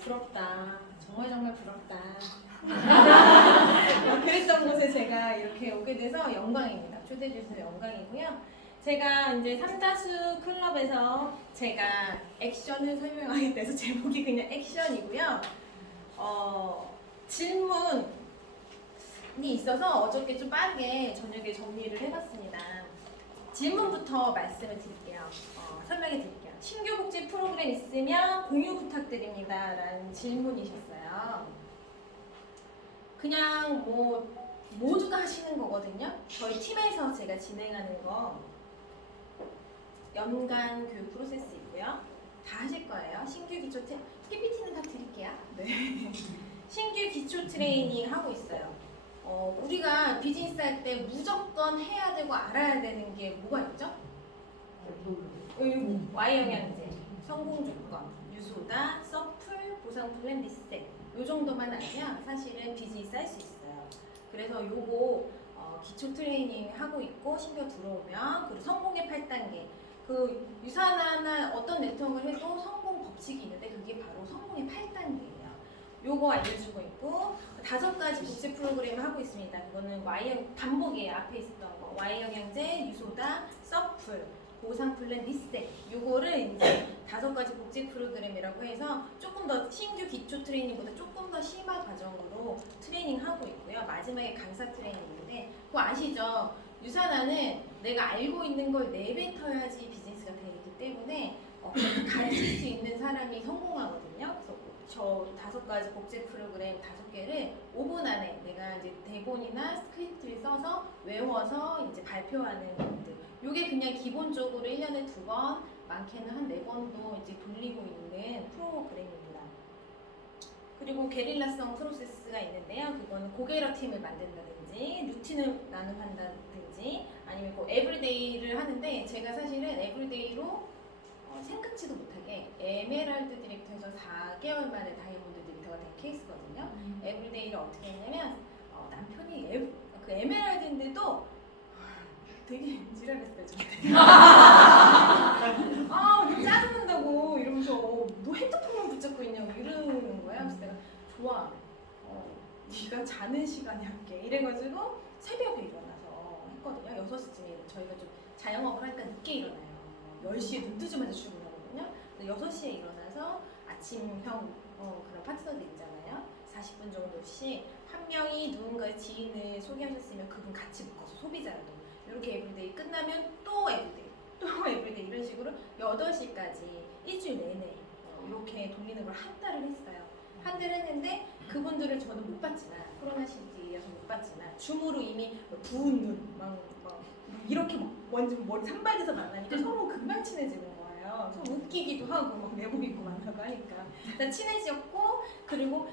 부럽다. 정말 부럽다. 그랬던 곳에 제가 이렇게 오게 돼서 영광입니다. 초대해 주셔서 영광이고요. 제가 이제 삼다수 클럽에서 제가 액션을 설명하게 돼서 제목이 그냥 액션이고요. 질문이 있어서 어저께 좀 빠르게 저녁에 정리를 해봤습니다. 질문부터 말씀을 드릴게요. 설명해 드릴게요. 신규 복지 프로그램 있으면 공유 부탁드립니다. 라는 질문이셨어요. 그냥 뭐 모두가 하시는 거거든요. 저희 팀에서 제가 진행하는 거 연간 교육 프로세스 있고요. 다 하실 거예요. 신규 기초 PPT는 다 드릴게요. 네. 신규 기초 트레이닝 하고 있어요. 우리가 비즈니스 할 때 무조건 해야 되고 알아야 되는 게 뭐가 있죠? Y영양제, 성공 조건, 유소다, 서플, 보상 플랜, 리셋 요 정도만 알면 사실은 비즈니스 할 수 있어요. 그래서 요거 기초 트레이닝 하고 있고 신규 들어오면 그리고 성공의 8단계 그 유산하나 어떤 네트워크를 해도 성공 법칙이 있는데 그게 바로 성공의 8단계예요. 요거 알려주고 있고 5가지 복지 프로그램을 하고 있습니다. 그거는 반복이에요. 앞에 있었던 거 Y영양제, 유소다, 서플, 보상 플랜, 리셋 요거를 이제 5가지 복지 프로그램이라고 해서 조금 더 신규 기초 트레이닝보다 조금 더 심화 과정으로 트레이닝 하고 있고요. 마지막에 강사 트레이닝인데 그거 아시죠? 유산화는 내가 알고 있는 걸 내뱉어야지 비즈니스가 되기 때문에 가르칠 수 있는 사람이 성공하거든요. 그래서 저 5가지 복제 프로그램 5개를 5분 안에 내가 이제 대본이나 스크립트를 써서 외워서 이제 발표하는 것들. 요게 그냥 기본적으로 1년에 2번, 많게는 한 4번도 이제 돌리고 있는 프로그램입니다. 그리고 게릴라성 프로세스가 있는데요. 그거는 고게러 팀을 만든다든지 루틴을 나눔한다든지 아니면 그 에브리데이를 하는데 제가 사실은 에브리데이로 생각지도 못하게 에메랄드 디렉터에서 4개월 만에 다이아몬드 디렉터가 된 케이스거든요. 에브리데이를 어떻게 했냐면 남편이 그 에메랄드인데도 되게 지랄했어요 저한테. 너 짜증난다고 이러면서 너 핸드폰만 붙잡고 있냐고 이러는 거야. 그래서 내가 좋아. 네가 자는 시간에 할게. 이래가지고 새벽에 일어나서 했거든요. 6시쯤에 저희가 좀 자영업을 하니까 늦게 일어나요. 10시에 눈 뜨자마자 출근하거든요. 6시에 일어나서 아침형 그런 파트너들 있잖아요. 40분 정도씩 한 명이 누군가의 지인을 소개하셨으면 그분 같이 묶어서 소비자라도 이렇게 에브리데이 끝나면 또 에브리데이 또 에브리데이 이런 식으로 8시까지 일주일 내내 이렇게 돌리는 걸 한 달을 했어요. 한 달을 했는데 그분들을 저는 못 봤지만 코로나 시기여서 못 봤지만 줌으로 이미 부은 눈 막 이렇게 막 완전 머리 산발돼서 만나니까 서로 금방 친해지는 거예요. 서로 웃기기도 하고 막 내복 입고 만나고 하니까 일단 친해졌고 그리고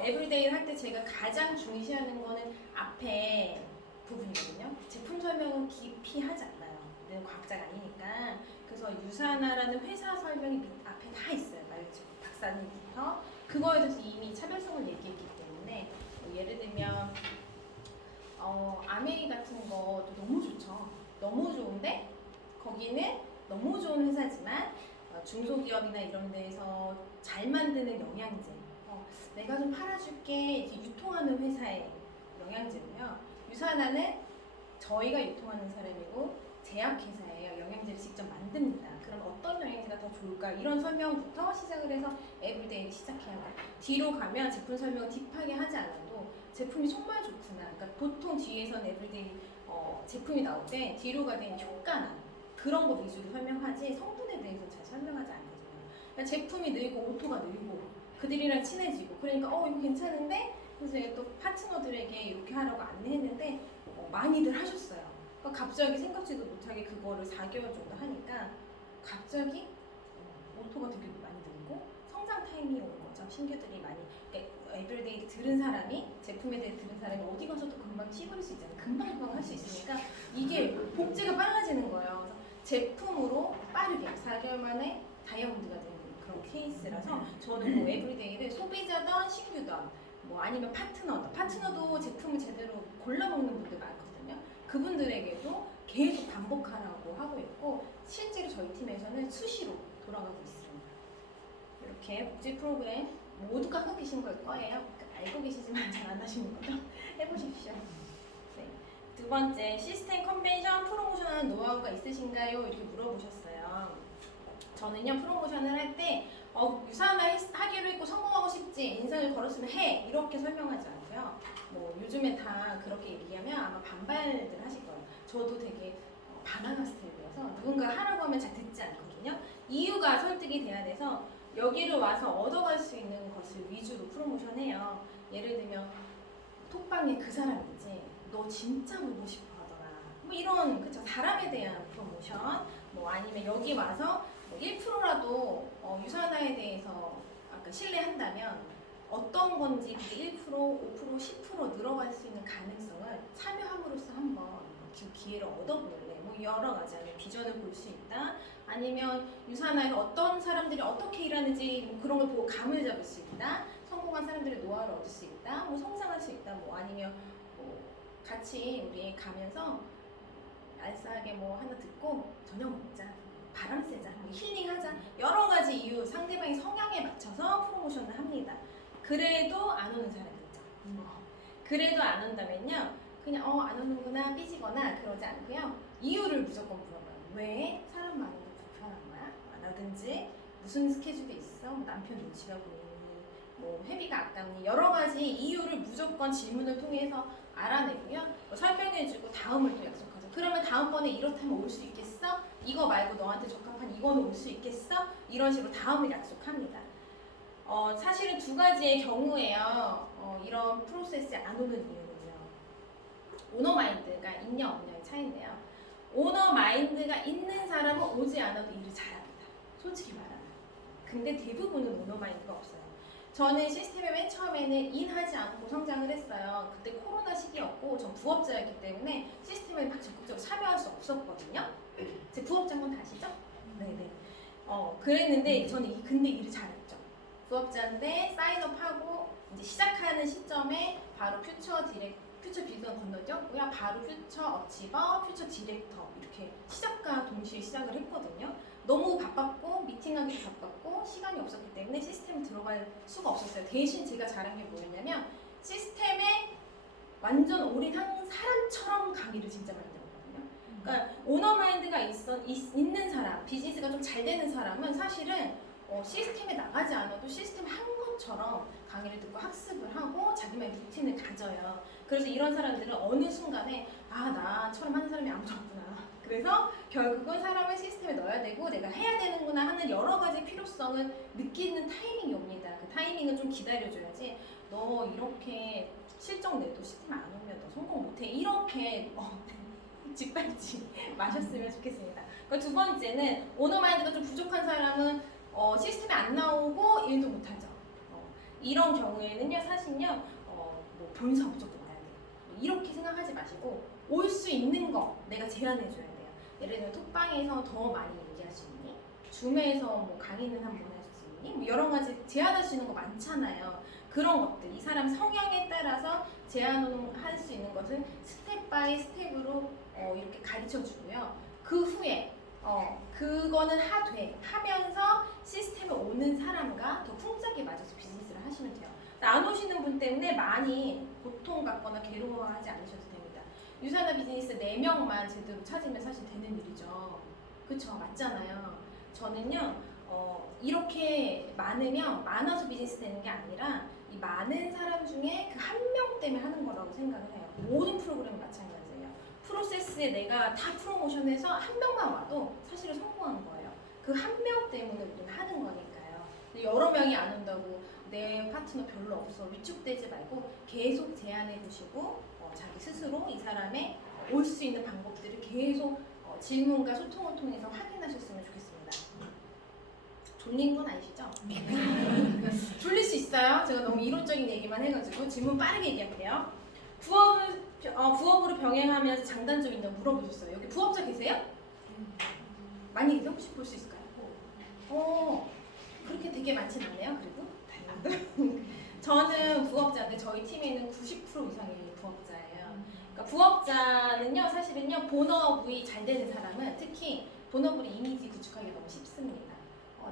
에브리데이를 할 때 제가 가장 중시하는 거는 앞에 부분이거든요. 제품 설명은 깊이 하지 않아요. 는 과학자가 아니니까. 그래서 유산화라는 회사 설명이 앞에 다 있어요. 말죠. 박사님부터 그거에 대해서 이미 차별성을 얘기했기 때문에 예를 들면 아메이 같은 것도 너무 좋죠. 너무 좋은데 거기는 너무 좋은 회사지만 중소기업이나 이런 데에서 잘 만드는 영양제 내가 좀 팔아줄게 이렇게 유통하는 회사의 영양제고요. 유산화는 저희가 유통하는 사람이고 제약회사예요. 영양제를 직접 만듭니다. 그럼 어떤 영양제가 더 좋을까? 이런 설명부터 시작을 해서 에브리데이를 시작해야 돼요. 뒤로 가면 제품 설명을 딥하게 하지 않아도 제품이 정말 좋구나. 그러니까 보통 뒤에서는 에브리데이 제품이 나올 때 뒤로 가면 효과나 그런 거 위주로 설명하지 성분에 대해서 잘 설명하지 않거든요. 그러니까 제품이 늘고 오토가 늘고 그들이랑 친해지고 그러니까 이거 괜찮은데 그래서 또 파트너들에게 이렇게 하라고 안내했는데 많이들 하셨어요. 그러니까 갑자기 생각지도 못하게 그거를 4개월 정도 하니까 갑자기 오토가 되게 많이 늘고 성장 타임이 오는 거죠. 신규들이 많이 그러니까 에브리데이 들은 사람이 제품에 대해 들은 사람이 어디 가서도 금방 씹을 수 있잖아요. 금방 할 수 있으니까 이게 복제가 빨라지는 거예요. 그래서 제품으로 빠르게 4개월 만에 다이아몬드가 되는 그런 케이스라서 저는 뭐 에브리데이를 소비자든 신규든 뭐 아니면 파트너도 제품을 제대로 골라 먹는 분들 많거든요. 그분들에게도 계속 반복하라고 하고 있고 실제로 저희 팀에서는 수시로 돌아가고 있습니다. 이렇게 복지 프로그램 모두가 하고 계신 걸 거예요. 알고 계시지만 잘 안 하시는 거죠? 해보십시오. 네. 두 번째, 시스템 컨벤션 프로모션하는 노하우가 있으신가요? 이렇게 물어보셨어요. 저는요, 프로모션을 할 때 유사나 하기로 했고 성공하고 싶지, 인상을 걸었으면 해, 이렇게 설명하지 않고요. 뭐 요즘에 다 그렇게 얘기하면 아마 반발들 하실 거예요. 저도 되게 바나나 스타일이어서 누군가 하라고 하면 잘 듣지 않거든요. 이유가 설득이 돼야 돼서 여기를 와서 얻어갈 수 있는 것을 위주로 프로모션해요. 예를 들면 톡방에 그 사람이지 너 진짜 보고 싶어 하더라. 뭐 이런 그쵸, 사람에 대한 프로모션. 뭐 아니면 여기 와서 뭐 1%라도 유산화에 대해서 아까 신뢰한다면 어떤 건지 그게 1%, 5%, 10% 늘어갈 수 있는 가능성을 참여함으로써 한번 그 기회를 얻어볼래. 뭐 여러 가지 아니면 비전을 볼 수 있다. 아니면 유산화에서 어떤 사람들이 어떻게 일하는지 뭐 그런 걸 보고 감을 잡을 수 있다. 성공한 사람들의 노하우를 얻을 수 있다. 뭐 성장할 수 있다. 뭐 아니면 뭐 같이 우리 가면서 알싸하게 뭐 하나 듣고 저녁 먹자. 바람 쐬자. 뭐 힐링하자. 여러 가지 이유 상대방의 성향에 맞춰서 프로모션을 합니다. 그래도 안 오는 사람이 있죠. 그래도 안 온다면요. 그냥 안 오는구나 삐지거나 그러지 않고요. 이유를 무조건 물어봐요. 왜? 사람 많은 거 불편한 거야? 라든지 무슨 스케줄이 있어? 뭐 남편 눈치가 보이니? 뭐 회비가 아깝니? 여러 가지 이유를 무조건 질문을 통해서 알아내고요. 설명해주고 다음을 또 약속하죠. 그러면 다음번에 이렇다면 올 수 있겠어? 이거 말고 너한테 적합한 이거는 올 수 있겠어? 이런 식으로 다음을 약속합니다. 사실은 두 가지의 경우에요. 이런 프로세스에 안 오는 이유는요. 오너 마인드가 있냐 없냐의 차이인데요. 오너 마인드가 있는 사람은 오지 않아도 일을 잘합니다. 솔직히 말하면. 근데 대부분은 오너 마인드가 없어요. 저는 시스템에 맨 처음에는 인하지 않고 성장을 했어요. 그때 코로나 시기였고 전 부업자였기 때문에 시스템에 막 적극적으로 참여할 수 없었거든요. 제 부업자인 건 다 아시죠? 네네. 그랬는데 저는 근데 일을 잘했죠. 부업자인데 사인업하고 이제 시작하는 시점에 바로 퓨처 비전 건너뛰었고요. 바로 퓨처 어치버, 퓨처 디렉터 이렇게 시작과 동시에 시작을 했거든요. 너무 바빴고 미팅하기도 바빴고 시간이 없었기 때문에 시스템에 들어갈 수가 없었어요. 대신 제가 잘한 게 뭐였냐면 시스템에 완전 올인한 사람처럼 강의를 진짜 많이 들었거든요. 그러니까 오너 마인드가 있는 사람, 비즈니스가 좀 잘 되는 사람은 사실은 시스템에 나가지 않아도 시스템 한 것처럼 강의를 듣고 학습을 하고 자기만의 루틴을 가져요. 그래서 이런 사람들은 어느 순간에 나처럼 하는 사람이 아무도 없구나. 그래서 결국은 사람을 시스템에 넣어야 되고 내가 해야 되는구나 하는 여러 가지 필요성을 느끼는 타이밍이 옵니다. 그 타이밍은 좀 기다려줘야지 너 이렇게 실적 내도 시스템 안 오면 너 성공 못해. 이렇게 짓밟지 마셨으면 좋겠습니다. 그리고 두 번째는 오너 마인드가 좀 부족한 사람은 시스템에 안 나오고 일도 못하죠. 이런 경우에는요, 사실요, 뭐 본사 무조건 와야 돼요. 이렇게 생각하지 마시고 올 수 있는 거 내가 제안해줘야 돼요. 예를 들면 톡방에서 더 많이 얘기할 수 있니? 줌에서 뭐 강의는 한번 할 수 있니? 뭐 여러 가지 제안할 수 있는 거 많잖아요. 그런 것들, 이 사람 성향에 따라서 제안할 수 있는 것을 스텝 바이 스텝으로 이렇게 가르쳐 주고요. 그 후에 그거는 하면서 시스템에 오는 사람과 더 풍짝에 맞아서 비즈니스를 하시면 돼요. 안 오시는 분 때문에 많이 고통받거나 괴로워하지 않으셔도 됩니다. 유산화 비즈니스 4명만 제대로 찾으면 사실 되는 일이죠. 그쵸? 맞잖아요. 저는요, 이렇게 많아서 비즈니스 되는 게 아니라 이 많은 사람 중에 그 한 명 때문에 하는 거라고 생각을 해요. 모든 프로그램이 마찬가지예요. 프로세스에 내가 다 프로모션해서 한 명만 와도 사실은 성공한 거예요. 그 한 명 때문에 우리는 하는 거니까요. 근데 여러 명이 안 온다고 내 파트너 별로 없어 위축되지 말고 계속 제안해 주시고 자기 스스로 이 사람의 올 수 있는 방법들을 계속 질문과 소통을 통해서 확인하셨으면 좋겠습니다. 졸린 건 아니시죠? 졸릴 수 있어요. 제가 너무 이론적인 얘기만 해가지고 질문 빠르게 얘기할게요. 부업으로 병행하면서 장단점이 있냐고 물어보셨어요. 여기 부업자 계세요? 많이 계세요? 혹시 볼 수 있을까요? 그렇게 되게 많진 않네요. 그래도 저는 부업자인데 저희 팀에는 90% 이상이 부업자예요. 그러니까 부업자는요, 사실은요, 본업이 잘 되는 사람은 특히 본업으로 이미지 구축하기 너무 쉽습니다.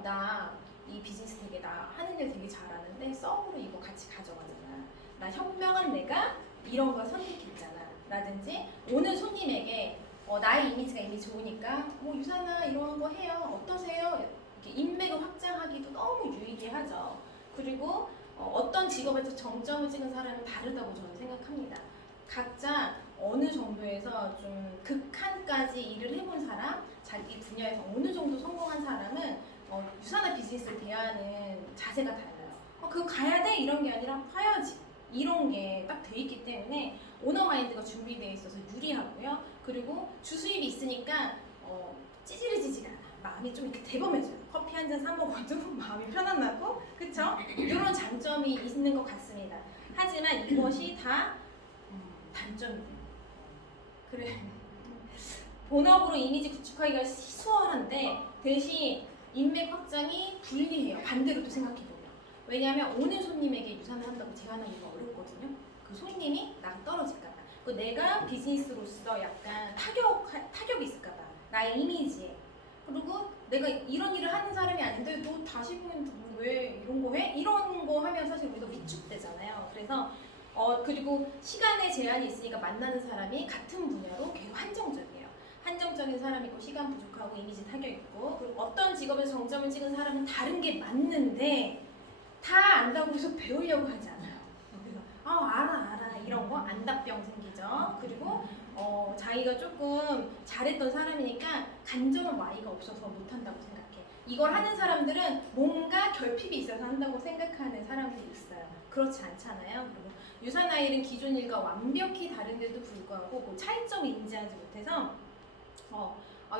나 이 비즈니스 되게 나 하는 일 되게 잘하는데 서브로 이거 같이 가져가잖아. 나 현명한 내가 이런 걸 선택했잖아. 라든지 오는 손님에게 나의 이미지가 이미 좋으니까 유사나 이런 거 해요. 어떠세요? 이렇게 인맥을 확장하기도 너무 유익하죠. 그리고 어떤 직업에서 정점을 찍은 사람은 다르다고 저는 생각합니다. 각자 어느 정도에서 좀 극한까지 일을 해본 사람, 자기 분야에서 어느 정도 성공한 사람은 유사나 비즈니스를 대하는 자세가 달라요. 그거 가야 돼? 이런 게 아니라 가야지. 이런 게 딱 돼 있기 때문에 오너 마인드가 준비되어 있어서 유리하고요. 그리고 주수입이 있으니까 찌질해지지가 않아. 마음이 좀 이렇게 대범해져요. 커피 한 잔 사 먹어도 마음이 편안하고, 그쵸? 이런 장점이 있는 것 같습니다. 하지만 이것이 다 단점이에요. 그래. 본업으로 이미지 구축하기가 수월한데 대신 인맥 확장이 불리해요. 반대로 또 생각해보면. 왜냐하면 오는 손님에게 유산을 한다고 제안하기가 어렵거든요. 그 손님이 나가 떨어질까봐. 내가 비즈니스로서 약간 타격이 있을까봐. 나의 이미지에. 그리고 내가 이런 일을 하는 사람이 아닌데 너 다시 보면 왜 이런 거 해? 이런 거 하면 사실 우리가 위축되잖아요. 그래서 그리고 시간의 제한이 있으니까 만나는 사람이 같은 분야로 계속 한정적이에요. 한정적인 사람이 있고 시간 부족하고 이미지 타격 있고 그리고 어떤 직업에서 정점을 찍은 사람은 다른 게 맞는데 다 안다고 해서 배우려고 하지 않아요. 그래서 알아 이런 거 안다병 생기죠. 그리고 자기가 조금 잘했던 사람이니까 간절한 와이가 없어서 못한다고 생각해. 이걸 하는 사람들은 뭔가 결핍이 있어서 한다고 생각하는 사람들이 있어요. 그렇지 않잖아요. 그리고 유사나일은 기존 일과 완벽히 다른데도 불구하고 그 차이점을 인지하지 못해서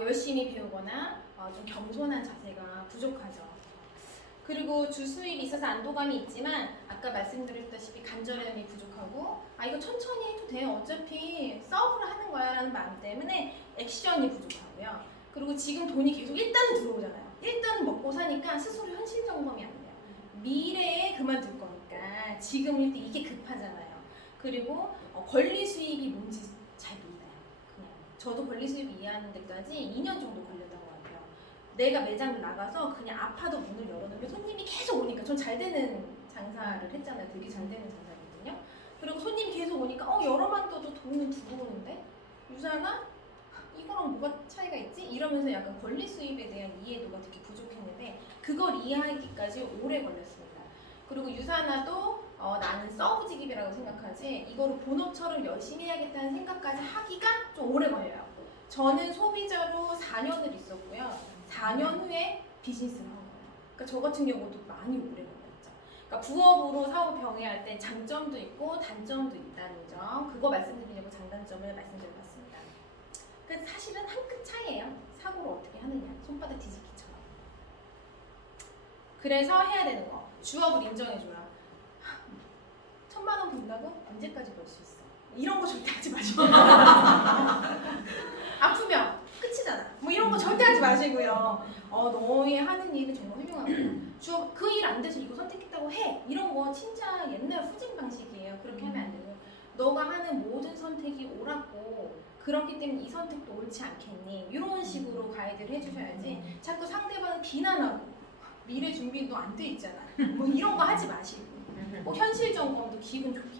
열심히 배우거나 좀 겸손한 자세가 부족하죠. 그리고 주수입이 있어서 안도감이 있지만 아까 말씀드렸다시피 간절함이 부족하고 이거 천천히 해도 돼. 어차피 서브를 하는 거야 라는 마음 때문에 액션이 부족하고요. 그리고 지금 돈이 계속 일단은 들어오잖아요. 일단은 먹고 사니까 스스로 현실 점검이 안 돼요. 미래에 그만둘 거니까 지금 일단 이게 급하잖아요. 그리고 권리 수입이 뭔지 잘 몰라요. 그냥 저도 권리 수입 이해하는 데까지 2년 정도 걸렸던 것 같아요. 내가 매장을 나가서 그냥 아파도 문을 열어놓으면 손님이 계속 오니까 전 잘 되는 장사를 했잖아요. 되게 잘 되는 장사거든요. 그리고 손님이 계속 오니까 열어만 둬도 돈은 들어오는데 유사나? 이거랑 뭐가 차이가 있지? 이러면서 약간 권리 수입에 대한 이해도가 되게 부족했는데 그걸 이해하기까지 오래 걸렸습니다. 그리고 유사나도 나는 서브직입이라고 생각하지 이거를 본업처럼 열심히 해야겠다는 생각까지 하기가 좀 오래 걸려요. 저는 소비자로 4년을 있었고요. 4년 후에 비즈니스를 한 거예요. 그러니까 저 같은 경우도 많이 오래 걸렸죠. 그러니까 부업으로 사업을 병행할 때 장점도 있고 단점도 있다는 점 그거 말씀드리려고 장단점을 말씀드려봤습니다. 그러니까 사실은 한 끗 차이예요. 사고를 어떻게 하느냐. 손바닥 뒤집기처럼. 그래서 해야 되는 거. 주업을 인정해줘라. 1,000만 원 번다고? 언제까지 벌 수 있어? 이런 거 절대 하지 마시고. 아프면 끝이잖아. 이런 거 절대 하지 마시고요. 너의 하는 일은 정말 훌륭하고 주업 그 일 안 돼서 이거 선택했다고 해. 이런 거 진짜 옛날 후진 방식이에요. 그렇게 하면 안 되고 너가 하는 모든 선택이 옳았고 그렇기 때문에 이 선택도 옳지 않겠니? 이런 식으로 가이드를 해주셔야지 자꾸 상대방을 비난하고 미래 준비도 안 돼 있잖아. 이런 거 하지 마시고 현실 점검도 기분 좋게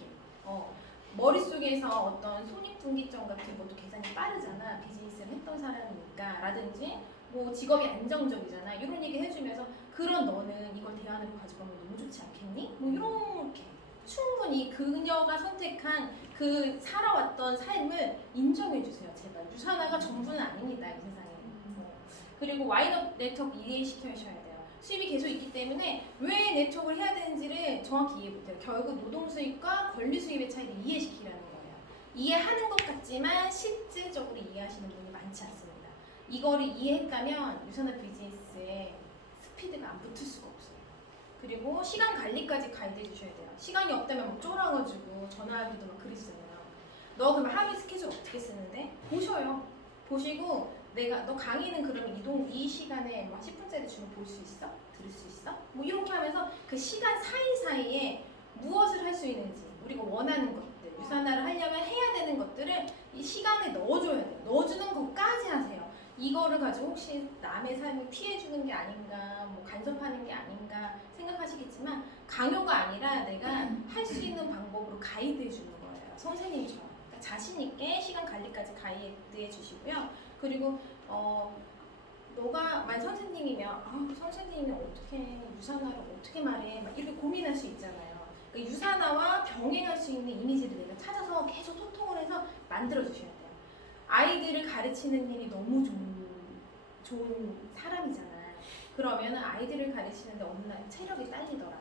머릿속에서 어떤 손익분기점 같은 것도 계산이 빠르잖아. 비즈니스를 했던 사람이니까 라든지 직업이 안정적이잖아. 이런 얘기 해주면서 그런 너는 이걸 대안으로 가져가면 너무 좋지 않겠니? 이렇게 충분히 그녀가 선택한 그 살아왔던 삶을 인정해주세요. 제발. 유사나가 전부는 아닙니다. 이 세상에. 그리고 와이너 네트워크 이해시켜주셔야 돼요. 수입이 계속 있기 때문에 왜 네트워크를 해야 되는지를 정확히 이해 못해요. 결국 노동 수입과 권리 수입의 차이를 이해시키라는 거예요. 이해하는 것 같지만 실질적으로 이해하시는 분이 많지 않습니다. 이거를 이해했다면 유사나 비즈니스에 스피드가 안 붙을 수가 없어요. 그리고 시간 관리까지 가이드해 주셔야 돼요. 시간이 없다면 막 쫄아가지고 전화하기도 막 그랬어요. 너 그러면 하루 스케줄 어떻게 쓰는데? 보셔요. 보시고 너 강의는 그러면 이 시간에 10분짜리 주면 볼 수 있어? 들을 수 있어? 이렇게 하면서 그 시간 사이사이에 무엇을 할 수 있는지 우리가 원하는 것들 유사나를 하려면 해야 되는 것들을 이 시간에 넣어줘야 돼요. 넣어주는 것까지 하세요. 이거를 가지고 혹시 남의 삶을 피해주는 게 아닌가, 뭐 간섭하는 게 아닌가 생각하시겠지만 강요가 아니라 내가 할 수 있는 방법으로 가이드해 주는 거예요. 선생님처럼. 그러니까 자신 있게 시간 관리까지 가이드해 주시고요. 그리고 너가 만 선생님이면 선생님이 어떻게 유산화를 어떻게 말해 막 이렇게 고민할 수 있잖아요. 그러니까 유산화와 병행할 수 있는 이미지를 내가 찾아서 계속 소통을 해서 만들어 주셔야 돼요. 아이들을 가르치는 일이 너무 좋은 사람이잖아. 그러면 아이들을 가르치는데 어느 날 체력이 딸리더라.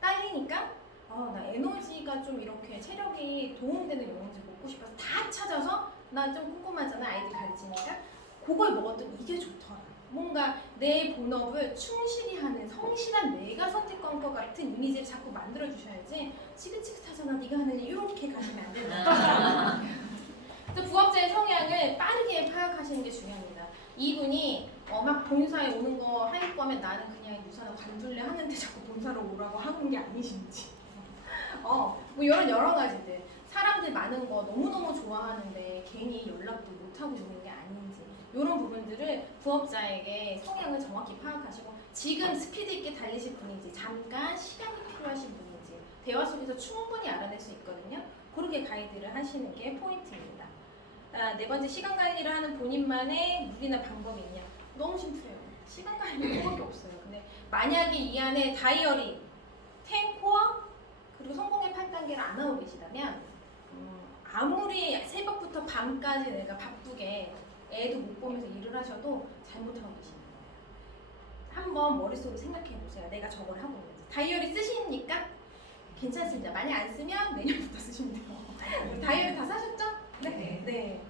딸리니까 나 에너지가 좀 이렇게 체력이 도움되는 영양제 먹고 싶어서 다 찾아서 나 좀 궁금하잖아. 아이들 가르치니까 그걸 먹었더니 이게 좋더라. 뭔가 내 본업을 충실히 하는 성실한 내가 선택한 것 같은 이미지를 자꾸 만들어 주셔야지 지긋지긋하잖아 네가 하는 일 이렇게 가시면 안 된다. 그래서 부업자의 성향을 빠르게 파악하시는 게 중요합니다. 이분이 막 본사에 오는 거 할 거면 나는 그냥 유산을 관둘래 하는데 자꾸 본사로 오라고 하는 게 아니신지 뭐 이런 여러 가지들 사람들 많은 거 너무너무 좋아하는데 괜히 연락도 못하고 있는 게 아닌지 이런 부분들을 부업자에게 성향을 정확히 파악하시고 지금 스피드 있게 달리실 분인지 잠깐 시간이 필요하신 분인지 대화 속에서 충분히 알아낼 수 있거든요. 그렇게 가이드를 하시는 게 포인트입니다. 네 번째, 시간 관리를 하는 본인만의 무리나 방법이 있냐? 너무 심플해요. 시간 관리는 그밖에 없어요. 근데 만약에 이 안에 다이어리, 10코어, 그리고 성공의 8단계를 안 하고 계시다면 아무리 새벽부터 밤까지 내가 바쁘게 애도 못 보면서 일을 하셔도 잘못하고 계시는 거예요. 한번 머릿속으로 생각해 보세요. 내가 저걸 하고 있는지. 다이어리 쓰시니까 괜찮습니다. 만약 안 쓰면 내년부터 쓰시면 돼요. 다이어리 다 사셨죠? 네.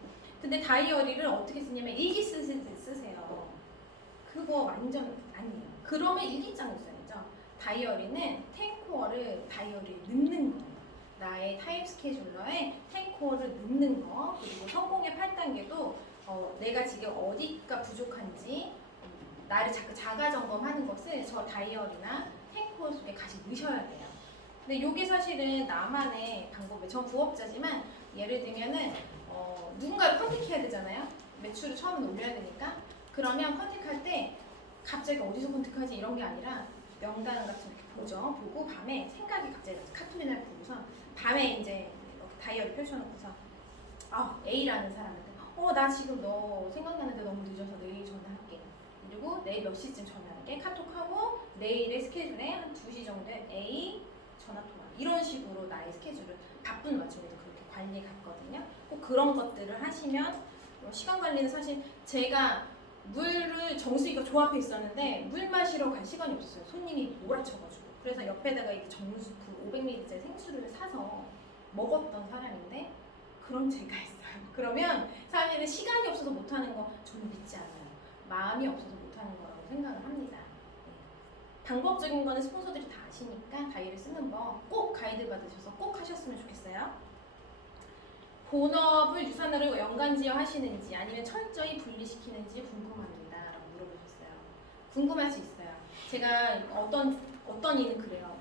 근데 다이어리를 어떻게 쓰냐면 일기 쓰세요. 그거 완전 아니에요. 그러면 일기장을 써야죠. 다이어리는 10코어를 다이어리에 넣는 거예요. 나의 타임 스케줄러에 10코어를 넣는 거. 그리고 성공의 8단계도 내가 지금 어디가 부족한지 나를 자꾸 자가 점검하는 것을 저 다이어리나 10코어 속에 같이 넣으셔야 돼요. 근데 이게 사실은 나만의 방법이에요. 저 부업자지만 예를 들면은 누군가를 컨택해야 되잖아요. 매출을 처음에 올려야 되니까. 그러면 컨택할 때 갑자기 어디서 컨택하지 이런 게 아니라 명단 같은 거 이렇게 보죠. 보고 밤에 생각이 갑자기 나서 카톡이나 보고서 밤에 이제 다이어리 펼쳐놓고서 A라는 사람한테 나 지금 너 생각나는데 너무 늦어서 내일 전화할게. 그리고 내일 몇 시쯤 전화할게. 카톡하고 내일의 스케줄에 한 2시 정도에 A 전화 통화. 이런 식으로 나의 스케줄을 바쁜 와중에도 그렇게 관리해 갔거든요. 꼭 그런 것들을 하시면 시간 관리는 사실 제가 물을 정수기가 조 앞에 있었는데 물 마시러 갈 시간이 없었어요. 손님이 몰아쳐가지고. 그래서 옆에다가 이제 정수 그 500ml짜리 생수를 사서 먹었던 사람인데 그런 제가 있어요. 그러면 사실은 시간이 없어서 못하는 거 저는 믿지 않아요. 마음이 없어서 못하는 거라고 생각을 합니다. 방법적인 거는 스폰서들이 다 아시니까 다이어리 쓰는 거 꼭 가이드 받으셔서 꼭 하셨으면 좋겠어요. 본업을 유산화를 연관지어 하시는지 아니면 철저히 분리시키는지 궁금합니다. 라고 물어보셨어요. 궁금할 수 있어요. 제가 어떤 이는 그래요.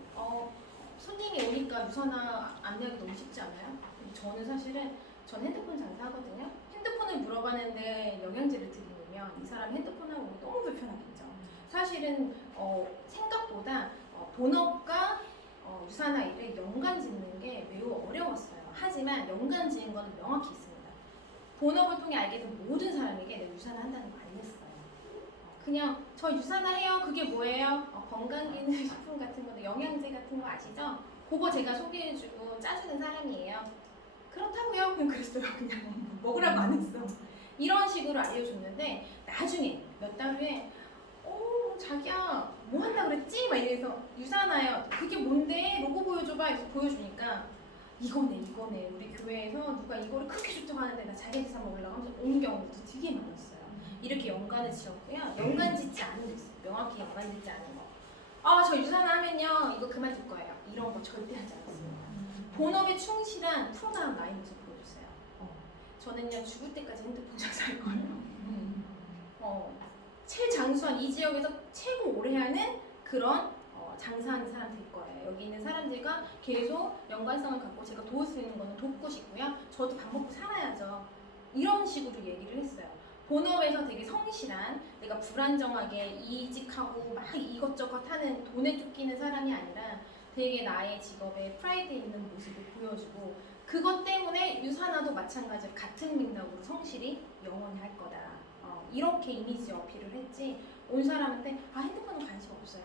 손님이 오니까 유산화 안내하기 너무 쉽지 않아요? 저는 사실은 전 핸드폰 장사하거든요. 핸드폰을 물어봤는데 영양제를 드리면 이 사람 핸드폰하고 너무 불편하겠죠. 사실은 생각보다 본업과 유산화 일을 연관 짓는 게 매우 어려웠어요. 하지만 연관 지은 건 명확히 있습니다. 본업을 통해 알게 된 모든 사람에게 내가 유산화 한다는 거 알렸어요. 그냥 저 유산화 해요. 그게 뭐예요? 건강기능식품 같은 거, 영양제 같은 거 아시죠? 그거 제가 소개해주고 짜주는 사람이에요. 그렇다고요? 그냥 그랬어요. 그냥 먹으라고 안 했어. 이런 식으로 알려줬는데 나중에 몇 달 후에 자기야 뭐 한다 그랬지? 막 이래서 유산화요. 그게 뭔데? 로고 보여줘봐. 그래서 보여주니까 이거네. 우리 교회에서 누가 이거를 그렇게 좋다고 하는데 나 자기한테 사 먹으려고 하면서 온 경우도 되게 많았어요. 이렇게 연관을 지었고요. 연관 짓지 않은 게 있어요. 명확히 연관 짓지 않은 거. 저 유산화 하면요 이거 그만둘 거예요. 이런 거 절대 하지 않았습니다. 본업에 충실한 프로다운 나의 모습 보여주세요. 저는요 죽을 때까지 핸드폰 장사할 거예요. 최장수한 이 지역에서 최고 오래 하는 그런 장사하는 사람 될 거예요. 여기 있는 사람들과 계속 연관성을 갖고 제가 도울 수 있는 거는 돕고 싶고요. 저도 밥 먹고 살아야죠. 이런 식으로 얘기를 했어요. 본업에서 되게 성실한, 내가 불안정하게 이직하고 막 이것저것 하는 돈에 쫓기는 사람이 아니라 되게 나의 직업에 프라이드 있는 모습을 보여주고, 그것 때문에 유산화도 마찬가지로 같은 맥락으로 성실히 영원히 할 거다. 이렇게 이미지 어필을 했지, 온 사람한테 핸드폰은 관심 없어요.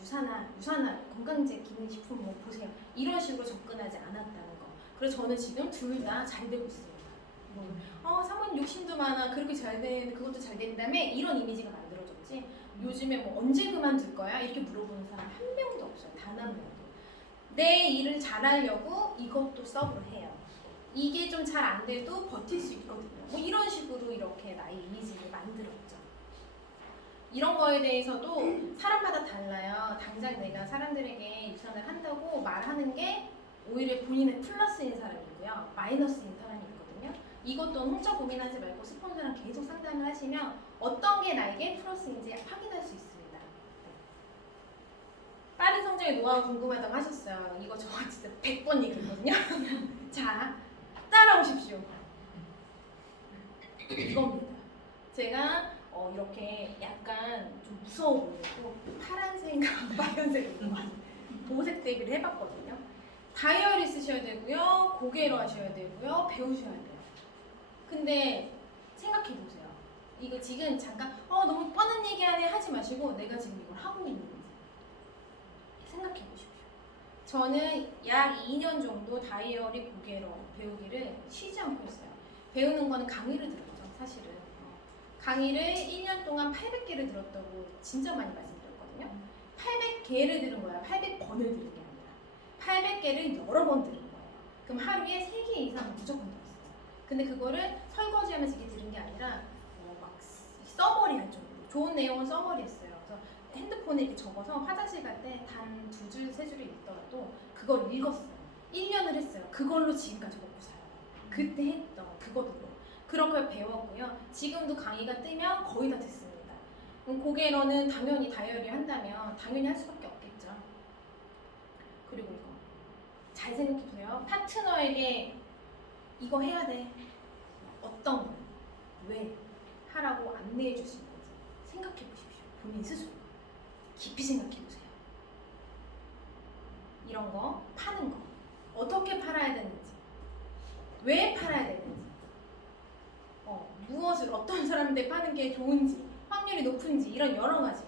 유산화, 건강제 기능식품 뭐 보세요. 이런 식으로 접근하지 않았다는 거. 그래서 저는 지금 둘 다 잘 되고 있습니다. 사모님 욕심도 많아. 그렇게 잘 되는데 그것도 잘 된다며? 이런 이미지가 만들어졌지. 요즘에 뭐 언제 그만둘 거야? 이렇게 물어보는 사람 한 명도 없어요. 단 한 명도. 내 일을 잘하려고 이것도 서브를 해요. 이게 좀 잘 안 돼도 버틸 수 있거든요. 뭐 이런 식으로 이렇게 나의 이미지를 만들었죠. 이런 거에 대해서도 사람마다 달라요. 당장 내가 사람들에게 유산을 한다고 말하는 게 오히려 본인의 플러스인 사람이 있고요, 마이너스인 사람이 있거든요. 이것도 혼자 고민하지 말고 스폰서랑 계속 상담을 하시면 어떤 게 나에게 플러스인지 확인할 수 있습니다. 빠른 성장의 노하우 궁금하다고 하셨어요. 이거 저 진짜 100번 얘기했거든요. 자, 따라오십시오. 이겁니다. 제가 이렇게 약간 좀 무서워 보이고 파란색과 빨간색으로 보색 대비를 해봤거든요. 다이어리 쓰셔야 되고요, 고개로 하셔야 되고요, 배우셔야 돼요. 근데 생각해보세요. 이거 지금 잠깐 너무 뻔한 얘기하네 하지 마시고 내가 지금 이걸 하고 있는지 생각해보십시오. 저는 약 2년 정도 다이어리 고개로 배우기를 쉬지 않고 했어요. 배우는 거는 강의를 들었죠, 사실은. 강의를 1년 동안 800개를 들었다고 진짜 많이 말씀드렸거든요. 800개를 들은 거야. 800번을 들은 게 아니라 800개를 여러 번 들은 거예요. 그럼 하루에 3개 이상 무조건 들었어요. 근데 그거를 설거지하면서 이게 들은 게 아니라 막 써머리 할 정도로 좋은 내용은 써머리 했어요. 그래서 핸드폰에 이렇게 적어서 화장실 갈 때 단 2줄, 3줄을 읽더라도 그걸 읽었어요. 1년을 했어요. 그걸로 지금까지 먹고 살아요. 그때 했던 그거들로. 그렇게 배웠고요. 지금도 강의가 뜨면 거의 다 듣습니다. 그럼 고개로는 당연히 다이어리 한다면 당연히 할 수밖에 없겠죠. 그리고 이거 잘 생각해보세요. 파트너에게 이거 해야 돼. 어떤 거, 왜 하라고 안내해 주신 건지 생각해 보십시오. 본인 스스로 깊이 생각해 보세요. 이런 거, 파는 거, 어떻게 팔아야 되는지, 왜 팔아야 되는지, 무엇을 어떤 사람한테 파는 게 좋은지, 확률이 높은지, 이런 여러 가지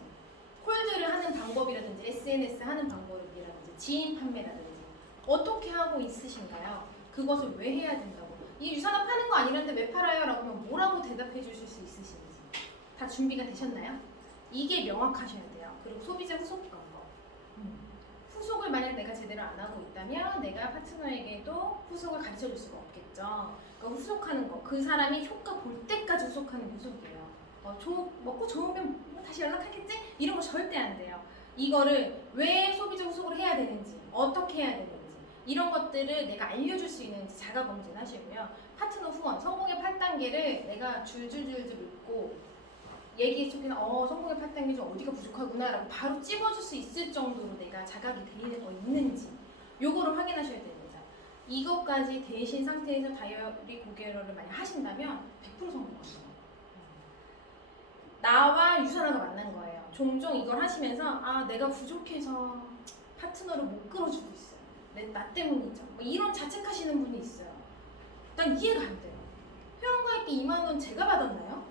콜드를 하는 방법이라든지 SNS 하는 방법이라든지 지인 판매라든지 어떻게 하고 있으신가요? 그것을 왜 해야 된다고? 이 유산화 파는 거 아니란데 왜 팔아요? 라고 하면 뭐라고 대답해 주실 수 있으신지 다 준비가 되셨나요? 이게 명확하셔야 돼요. 그리고 소비자 후속 광고. 후속을 만약 내가 제대로 안 하고 있다면 내가 파트너에게도 후속을 가르쳐 줄 수가 없겠죠. 그러니까 후속하는 거, 그 사람이 효과 볼 때까지 후속하는 후속이에요. 먹고 좋으면 다시 연락하겠지? 이런 거 절대 안 돼요. 이거를 왜 소비자 후속을 해야 되는지, 어떻게 해야 되는지 이런 것들을 내가 알려줄 수 있는지 자가 검진하시고요. 파트너 후원, 성공의 8단계를 내가 줄줄줄줄 읽고 얘기 속에는 성공의 8단계 중 어디가 부족하구나 라고 바로 찝어줄 수 있을 정도로 내가 자각이 있는지 요거를 확인하셔야 됩니다. 이것까지 되신 상태에서 다이어리 고개로를 많이 하신다면 100% 성공하세요. 나와 유산화가 만난 거예요. 종종 이걸 하시면서 내가 부족해서 파트너를 못 끌어주고 있어요. 나 때문이죠. 뭐 이런 자책하시는 분이 있어요. 난 이해가 안 돼요. 회원가입비 2만 원 제가 받았나요?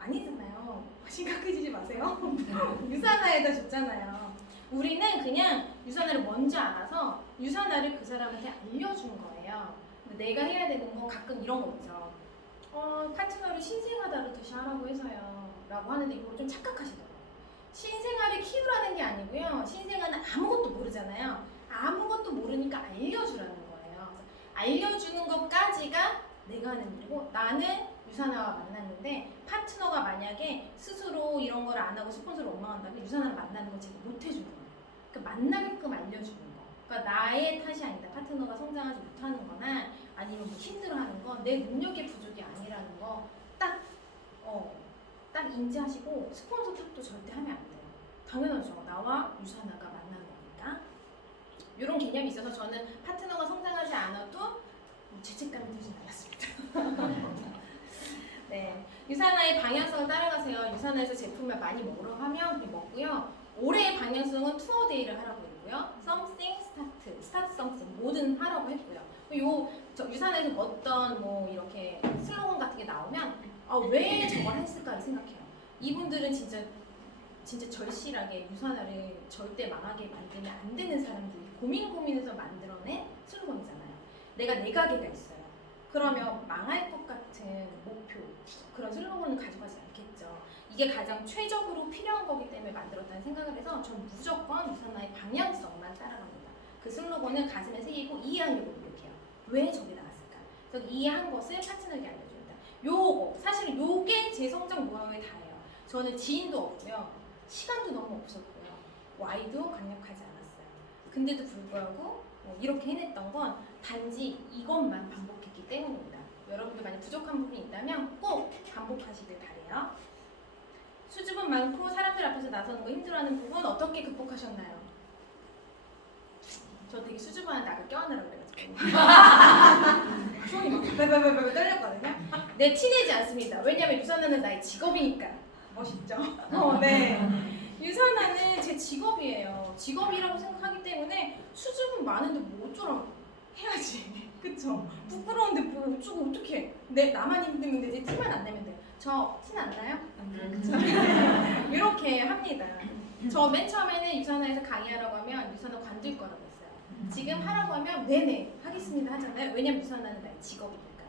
아니잖아요. 심각해지지 마세요. 유산화에다 줬잖아요. 우리는 그냥 유산화를 먼저 알아서 유산화를 그 사람한테 알려준 거예요. 근데 내가 해야 되는 건 가끔 이런 거 있죠. 파트너를 신생아다루듯이 하라고 해서요. 라고 하는데 이거 좀 착각하시더라고요. 신생아를 키우라는 게 아니고요. 신생아는 아무것도 모르잖아요. 아무것도 모르니까 알려주라는 거예요. 알려주는 것까지가 내가 하는 일이고, 나는 유산화와 만났는데 파트너가 만약에 스스로 이런 걸 안 하고 스폰서를 원망한다면 유산화를 만나는 걸 제가 못 해주는 거예요. 그러니까 만나게끔 알려주는 거. 그러니까 나의 탓이 아니다. 파트너가 성장하지 못하는 거나 아니면 뭐 힘들어하는 건 내 능력의 부족이 아니라는 거 딱 인지하시고 스폰서 탓도 절대 하면 안 돼요. 당연하죠. 나와 유산화가 만난 거니까. 이런 개념이 있어서 저는 파트너가 성장하지 않아도 죄책감이 들진 않았습니다. 네, 유산화의 방향성을 따라가세요. 유산화에서 제품을 많이 먹으러 하면 먹고요. 올해의 방향성은 투어데이를 하라고 했고요. something start something 뭐든 하라고 했고요. 유산화에서 어떤 뭐 이렇게 슬로건 같은 게 나오면 왜 저걸 했을까를 생각해요. 이분들은 진짜 절실하게 유산화를 절대 망하게 만들면 안 되는 사람들이 고민해서 만들어낸 슬로건이잖아요. 내가 내 가게가 있어요. 그러면 망할 것 같은 목표, 그런 슬로건을 가져가지 않겠죠. 이게 가장 최적으로 필요한 거기 때문에 만들었다는 생각을 해서 전 무조건 유산화의 방향성만 따라갑니다. 그 슬로건을 가슴에 새기고 이해하려고 노력해요. 왜 저게 나왔을까? 그래서 이해한 것을 파트너에게 알려줍니다. 사실은 요게 제 성장 노하우의 다예요. 저는 지인도 없고요. 시간도 너무 없었고요. Y도 강력하지 않았어요. 근데도 불구하고 이렇게 해냈던 건 단지 이것만 반복했기 때문입니다. 여러분들 만약 부족한 부분이 있다면 꼭 반복하시길 바래요. 수줍음 많고 사람들 앞에서 나서는 거 힘들어하는 부분 어떻게 극복하셨나요? 저 되게 수줍어하는 나를 껴안으라고 그래가지고 손이 막 발발발발 떨렸거든요. 네, 티내지 않습니다. 왜냐면 유산화는 나의 직업이니까. 멋있죠? 네. 유산화는 제 직업이에요. 직업이라고 생각하기 때문에 수줍음 많은데 뭐 어쩌라고 해야지. 그쵸? 부끄러운데 뭐 어쩌고 어떡해. 나만 힘들면 되지 티만 안 내면 돼요. 저 티 안 나요? 그쵸? 이렇게 합니다. 저 맨 처음에는 유산화에서 강의하라고 하면 유산화 관둘 거라고 했어요. 지금 하라고 하면 네네 하겠습니다 하잖아요. 왜냐면 유산화는 나의 직업이니까.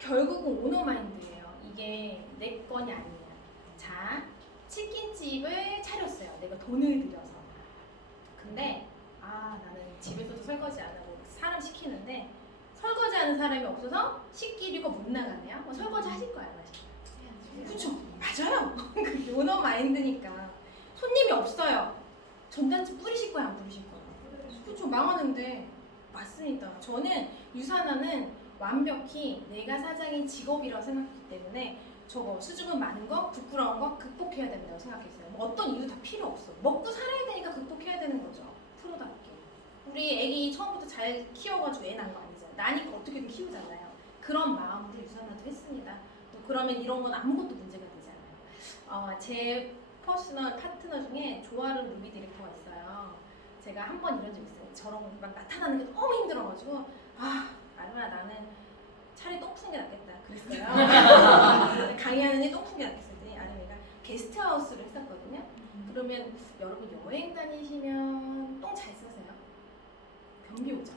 결국은 오너마인드예요. 이게 내 건이 아니에요. 자, 치킨집을 차렸어요. 내가 돈을 들여서. 근데 나는 집에서도 설거지 안 하고 사람 시키는데 설거지하는 사람이 없어서 식기류가 못 나가네요. 설거지 하실 거야, 그렇죠? 맞아요. 그 오너 마인드니까 손님이 없어요. 전단지 뿌리실 거야, 안 뿌리실 거야? 그렇죠, 망하는데 맞습니다. 저는 유산화는 완벽히 내가 사장인 직업이라고 생각하기 때문에 저거 수줍음 많은 거, 부끄러운 거 극복해야 된다고 생각했어요. 뭐 어떤 이유 다 필요 없어. 먹고 살아야 되니까 극복해야 되는 거죠. 프로답게. 우리 애기 처음부터 잘 키워가지고 애 낳은 거 아니잖아요. 나니까 어떻게든 키우잖아요. 그런 마음으로 유산화도 했습니다. 그러면 이런 건 아무것도 문제가 되지 않아요. 제 퍼스널 파트너 중에 조아르 루비 디렉터가 있어요. 제가 한 번 이런 적 있어요. 저런 거 막 나타나는 게 너무 힘들어가지고 아르마 나는 차라리 똥 푸는 게 낫겠다 그랬어요. 강의하느니 똥 푸는 게 낫겠어 했더니 아르미가 게스트하우스를 했었거든요. 그러면 여러분 여행 다니시면 똥 잘 싸세요? 변비 오죠.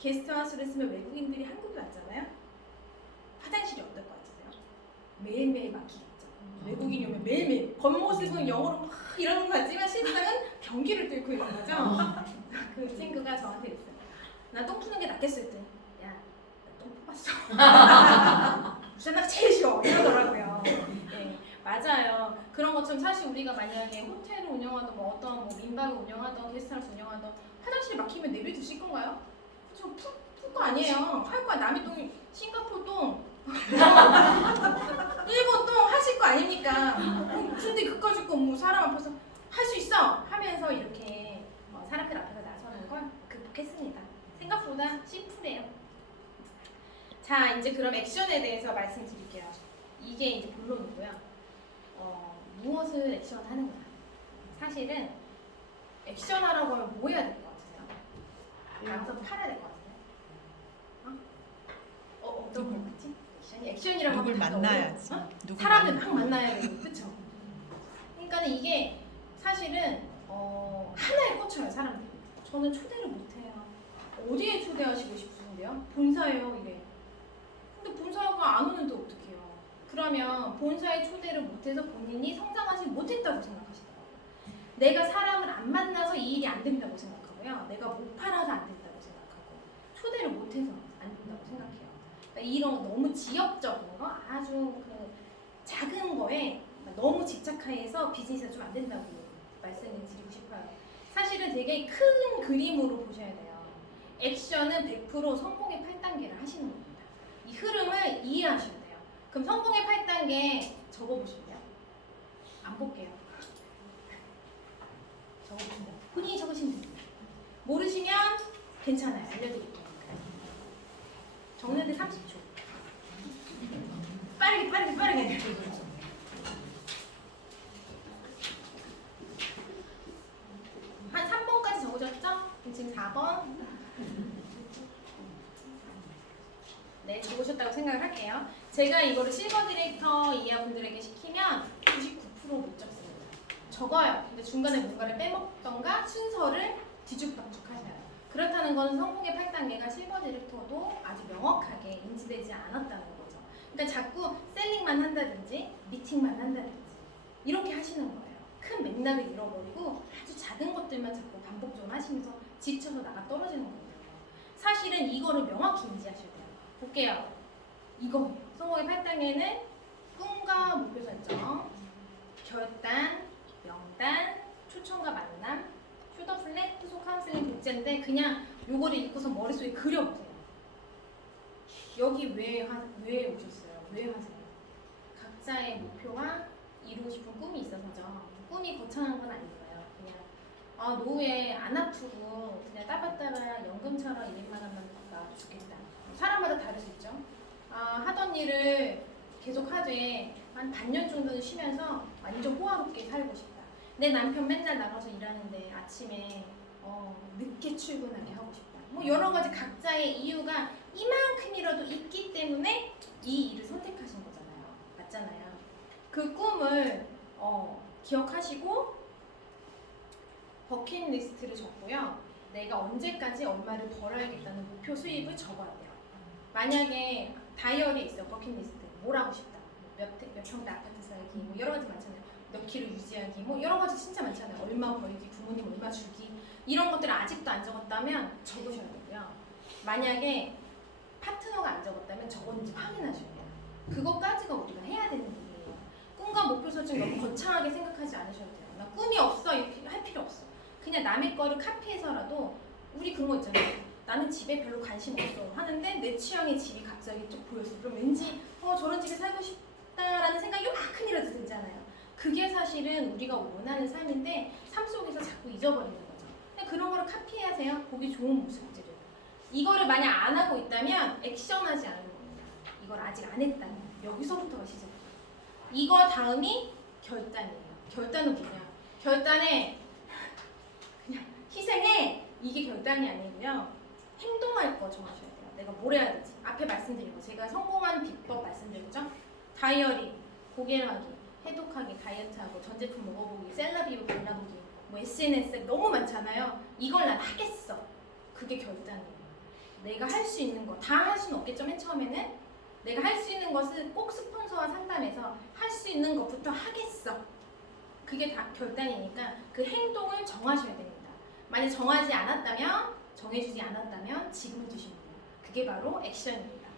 게스트하우스를 했으면 외국인들이 한국에 왔잖아요. 화장실이 어떨 것 같으세요? 매일매일 막히겠죠. 외국인이 오면 매일매일 겉모습은 영어로 막 이러는 것 같지만 실상은 변기를 뚫고 있는 거죠. 그 친구가 저한테 그랬어요. 나 똥 푸는 게 낫겠어 했더니 야, 나 똥 뽑았어. 유산화가 제일 쉬워 이러더라고요. 네, 맞아요. 그런 것처럼 사실 우리가 만약에 호텔을 운영하던 뭐 어떤 뭐 민박을 운영하던 게스트하우스 운영하던 화장실이 막히면 내비두실 실 건가요? 좀 풀 거 아니에요. 할 거야. 남의 똥이 싱가포르 똥 일본 똥 하실 거 아닙니까? 근데 그까짓 거 뭐 사람 앞에서 할 수 있어 하면서 이렇게 사람들 앞에서 나서는 걸 극복했습니다. 생각보다 심플해요. 자, 이제 그럼 액션에 대해서 말씀드릴게요. 이게 이제 본론이고요. 무엇을 액션하는가? 사실은 액션하라고 하면 뭐 해야 될 것 같으세요? 나가서 팔아야 될 것 같아요. 어떤 거 같지? 액션이라고 누굴 만나야지. 사람을 막 만나야 되고, 그쵸? 그러니까 이게 사실은 하나에 꽂혀요, 사람들이. 저는 초대를 못해요. 어디에 초대하시고 싶으신데요? 본사예요, 이래. 근데 본사가 안 오는데 어떡해요? 그러면 본사에 초대를 못해서 본인이 성장하지 못했다고 생각하시더라고요. 내가 사람을 안 만나서 이 일이 안 된다고 생각하고요. 내가 못 팔아서 안 된다고 생각하고 초대를 못해서 안 된다고 생각해요. 그러니까 이런 너무 지역적인 거, 아주 그 작은 거에 너무 집착해서 비즈니스가 좀 안 된다고 말씀을 드리고 싶어요. 사실은 되게 큰 그림으로 보셔야 돼요. 액션은 100% 성공의 8단계를 하시는 겁니다. 이 흐름을 이해하셔야 돼요. 그럼 성공의 8단계 적어보실게요. 안 볼게요. 적어보신다. 본인이 적으시면 됩니다. 모르시면 괜찮아요. 알려드릴 테니까. 적는데 30초. 빠르게 4번. 네, 적으셨다고 생각을 할게요. 제가 이거를 실버 디렉터 이하분들에게 시키면 99%못 적습니다. 적어요. 근데 중간에 뭔가를 빼먹던가 순서를 뒤죽박죽하셔요. 그렇다는 것은 성공의 8단계가 실버 디렉터도 아주 명확하게 인지되지 않았다는 거죠. 그러니까 자꾸 셀링만 한다든지 미팅만 한다든지 이렇게 하시는 거예요. 큰 맥락을 잃어버리고 아주 작은 것들만 자꾸 반복적으로 하시면서 지쳐서 나가 떨어지는 거예요. 사실은 이거를 명확히 인지하셔야 돼요. 볼게요. 이거 성공의 8단계는 꿈과 목표 설정, 결단, 명단, 초청과 만남, 슈더 플랫, 후속 카운슬링 복제인데 그냥 요거를 읽고서 머릿속에 그려보세요. 여기 왜 오셨어요? 왜 하세요? 각자의 목표와 이루고 싶은 꿈이 있어서죠. 꿈이 거창한 건 아니고요. 그냥 노후에 안 아프고 그냥 따박따박 연금처럼 1인만 원만 받아 죽겠다. 사람마다 다를 수 있죠. 하던 일을 계속 하되 한 반년 정도는 쉬면서 완전 호화롭게 살고 싶다. 내 남편 맨날 나가서 일하는데 아침에 늦게 출근하게 하고 싶다. 뭐 여러 가지 각자의 이유가 이만큼이라도 있기 때문에 이 일을 선택하신 거잖아요. 맞잖아요. 그 꿈을 기억하시고 버킷리스트를 적고요. 내가 언제까지 얼마를 벌어야겠다는 목표 수입을 적어야 돼요. 만약에 다이어리에 있어요. 버킷리스트. 뭘 하고 싶다. 몇 평대 아파트 살기. 뭐 여러 가지 많잖아요. 몇 킬로 유지하기. 뭐 여러 가지 진짜 많잖아요. 얼마 벌기, 부모님 얼마 주기. 이런 것들을 아직도 안 적었다면 적으셔야 되고요. 만약에 파트너가 안 적었다면 적었는지 확인하셔야 돼요. 그것까지가 우리가 해야 되는 일이에요. 꿈과 목표 설정 너무 거창하게 생각하지 않으셔도 돼요. 나 꿈이 없어 이렇게 할 필요 없어. 그냥 남의 거를 카피해서라도 우리 그런 거 있잖아요. 나는 집에 별로 관심 없어 하는데 내 취향의 집이 갑자기 쭉 보였어. 그럼 왠지 저런 집에 살고 싶다라는 생각이 요만큼이라도 들잖아요. 그게 사실은 우리가 원하는 삶인데 삶 속에서 자꾸 잊어버리는 거죠. 그냥 그런 거를 카피하세요. 보기 좋은 모습들을. 이거를 만약 안 하고 있다면 액션하지 않은 겁니다. 이걸 아직 안 했다면 여기서부터가 시작이에요. 이거 다음이 결단이에요. 결단은 뭐냐? 결단에 그냥 희생해. 이게 결단이 아니고요. 행동할 거 정하셔야 돼요. 내가 뭘 해야 되지? 앞에 말씀드린 거 제가 성공한 비법 말씀드렸죠? 다이어리, 고개하기, 해독하기, 다이어트하고 전 제품 먹어보기, 셀럽이고 발라보기, 뭐 SNS 너무 많잖아요. 이걸 난 하겠어. 그게 결단이에요. 내가 할 수 있는 거 다 할 수는 없겠죠. 맨 처음에는 내가 할 수 있는 것을 꼭 스폰서와 상담해서 할 수 있는 것부터 하겠어. 그게 다 결단이니까 그 행동을 정하셔야 됩니다. 만약 정하지 않았다면 정해주지 않았다면 지금 해주시면 돼요. 그게 바로 액션입니다.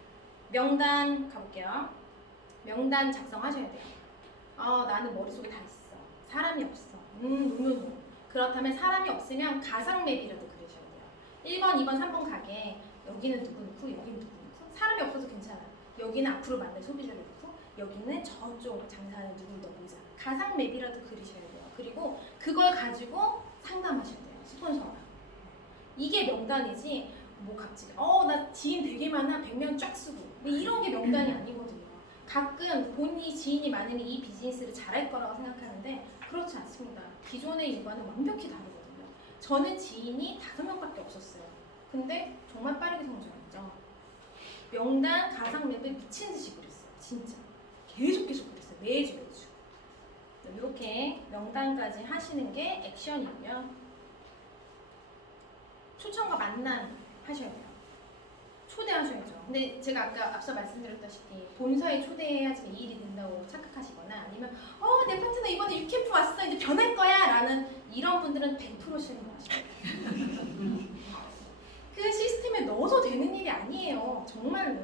명단 가볼게요. 명단 작성하셔야 돼요. 나는 머릿속에 다 있어. 사람이 없어. 노노노. 그렇다면 사람이 없으면 가상맵이라도 그리셔야 돼요. 1번, 2번, 3번 가게 여기는 누구 넣고 여기는 누구 넣고 사람이 없어도 괜찮아. 여기는 앞으로 만날 소비자를 넣고 여기는 저쪽 장사하는 누구를 넣어보자. 가상맵이라도 그리셔야 돼요. 그리고 그걸 가지고 상담하셔야 돼요. 스폰서랑. 이게 명단이지 뭐 갑자기 나 지인 되게 많아 100명 쫙 쓰고 뭐 이런 게 명단이 아니거든요. 가끔 본인이 지인이 많으면 이 비즈니스를 잘할 거라고 생각하는데 그렇지 않습니다. 기존의 일과는 완벽히 다르거든요. 저는 지인이 5명밖에 없었어요. 근데 정말 빠르게 성장했죠. 명단 가상맵을 미친 듯이 그렸어요. 진짜 계속 그렸어요. 매주 이렇게 명단까지 하시는 게 액션이고요. 초청과 만남 하셔야 돼요. 초대하셔야죠. 근데 제가 아까 앞서 말씀드렸다시피 본사에 초대해야지 이 일이 된다고 착각하시거나 아니면 내 파트너 이번에 유캠프 왔어 이제 변할 거야 라는 이런 분들은 100% 실망하셔요. 그 시스템에 넣어서 되는 일이 아니에요. 정말로.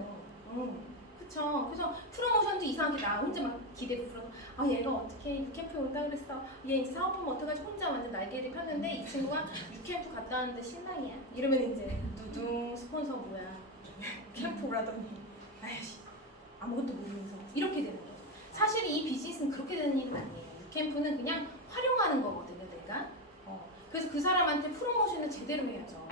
그쵸. 그래서 프로모션도 이상하게 나 혼자 막 기대 부풀어서 얘가 어떻게 유캠프에 온다 그랬어. 얘 이제 사업하면 어떡하지. 혼자 완전 날개를 폈는데 이 친구가 유캠프 갔다 왔는데 실망이야. 이러면 이제 두둥 스폰서 뭐야. 캠프 오라더니 아이씨 아무것도 모르면서 이렇게 되는 거예요. 사실 이 비즈니스는 그렇게 되는 일은 아니에요. 유캠프는 그냥 활용하는 거거든요. 내가. 그래서 그 사람한테 프로모션을 제대로 해야죠.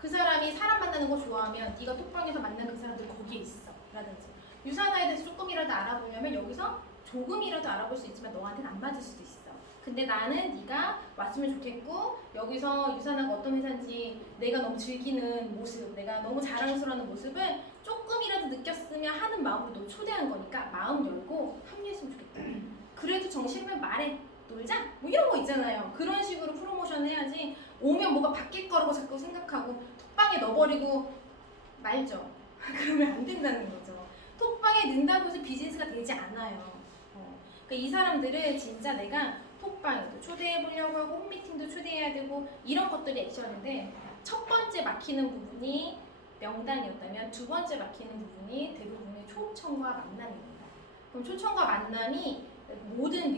그 사람이 사람 만나는 거 좋아하면 네가 톡방에서 만난 그 사람들 거기에 있어 라든지 유산화에 대해서 조금이라도 알아보려면 여기서 조금이라도 알아볼 수 있지만 너한테는 안 맞을 수도 있어. 근데 나는 네가 왔으면 좋겠고 여기서 유산하가 어떤 회사인지 내가 너무 즐기는 모습, 내가 너무 자랑스러워하는 모습을 조금이라도 느꼈으면 하는 마음으로 너 초대한 거니까 마음 열고 합류했으면 좋겠다. 그래도 정식이면 말해. 놀자? 뭐 이런 거 있잖아요. 그런 식으로 프로모션을 해야지 오면 뭐가 바뀔 거라고 자꾸 생각하고 톡방에 넣어버리고 말죠. 그러면 안 된다는 거죠. 톡방에 넣는다고 해서 비즈니스가 되지 않아요. 그러니까 이 사람들은 진짜 내가 톡방에도 초대해보려고 하고 홈미팅도 초대해야 되고 이런 것들이 액션인데 첫 번째 막히는 부분이 명단이었다면 두 번째 막히는 부분이 대부분의 초청과 만남입니다. 그럼 초청과 만남이 모든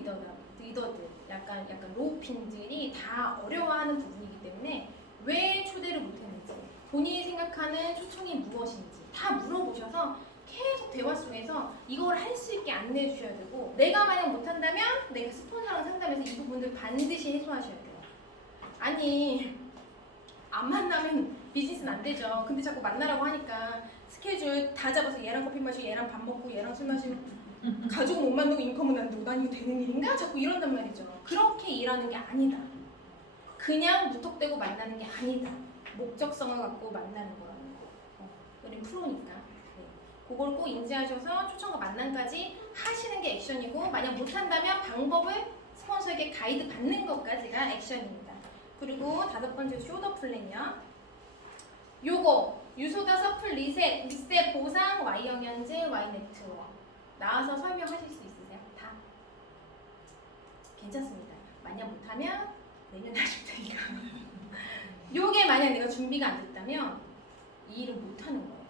리더들 약간 로우핀들이 다 어려워하는 부분이기 때문에 왜 초대를 못했는지 본인이 생각하는 초청이 무엇인지 다 물어보셔서 계속 대화 속에서 이걸 할 수 있게 안내해 주셔야 되고 내가 만약 못한다면 내가 스폰서랑 상담해서 이 부분들 반드시 해소하셔야 돼요. 아니 안 만나면 비즈니스는 안 되죠. 근데 자꾸 만나라고 하니까 스케줄 다 잡아서 얘랑 커피 마시고 얘랑 밥 먹고 얘랑 술 마시고 가족은 못 만나고 인컴은 안 되고 난 이거 되는 일인가? 자꾸 이런단 말이죠. 그렇게 일하는 게 아니다. 그냥 무턱대고 만나는 게 아니다. 목적성을 갖고 만나는 거라는 거. 우린 프로니까. 그걸 꼭 인지하셔서 초청과 만남까지 하시는 게 액션이고 만약 못한다면 방법을 스폰서에게 가이드 받는 것까지가 액션입니다. 그리고 다섯 번째 쇼더 플랜이요. 요거 유소다 서플 리셋 보상 Y 영양제 Y 네트워크 나와서 설명하실 수 있으세요? 다? 괜찮습니다. 만약 못하면 내년에 하실 테니까. 요게 만약 내가 준비가 안 됐다면 이 일을 못하는 거예요.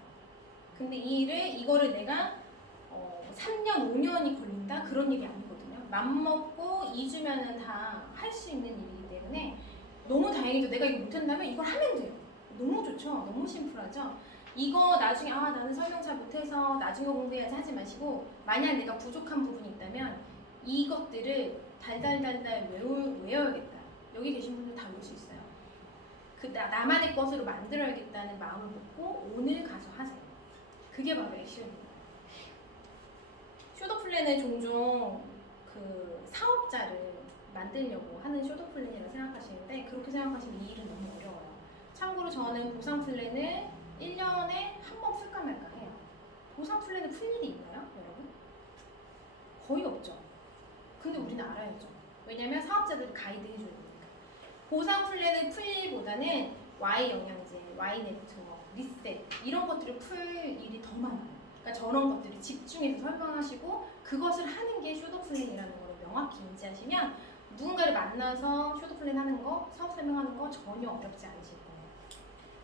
근데 이거를 내가 3년, 5년이 걸린다? 그런 일이 아니거든요. 맘먹고 2주면은 다 할 수 있는 일이기 때문에 너무 다행이죠. 내가 이거 못한다면 이걸 하면 돼요. 너무 좋죠? 너무 심플하죠? 이거 나중에 나는 설명 잘 못해서 나중에 공부해야지 하지 마시고 만약 내가 부족한 부분이 있다면 이것들을 달달달달 외워야겠다. 여기 계신 분들 다 외울 수 있어요. 나만의 것으로 만들어야겠다는 마음을 먹고 오늘 가서 하세요. 그게 바로 액션입니다. 쇼더 플랜은 종종 그 사업자를 만들려고 하는 쇼더 플랜이라고 생각하시는데 그렇게 생각하시면 이 일은 너무 어려워요. 참고로 저는 보상 플랜을 1년에 한 번 풀까 말까 해요. 보상 플랜을 풀 일이 있나요, 여러분? 거의 없죠. 근데 우리는 알아야죠. 왜냐면 사업자들을 가이드 해줘야 되니까. 보상 플랜을 풀 일보다는 Y 영양제, Y 네트워크, 리셋 이런 것들을 풀 일이 더 많아요. 그러니까 저런 것들을 집중해서 설명하시고 그것을 하는 게 쇼더 플랜이라는 걸 명확히 인지하시면 누군가를 만나서 쇼더 플랜 하는 거, 사업 설명하는 거 전혀 어렵지 않으실 거예요.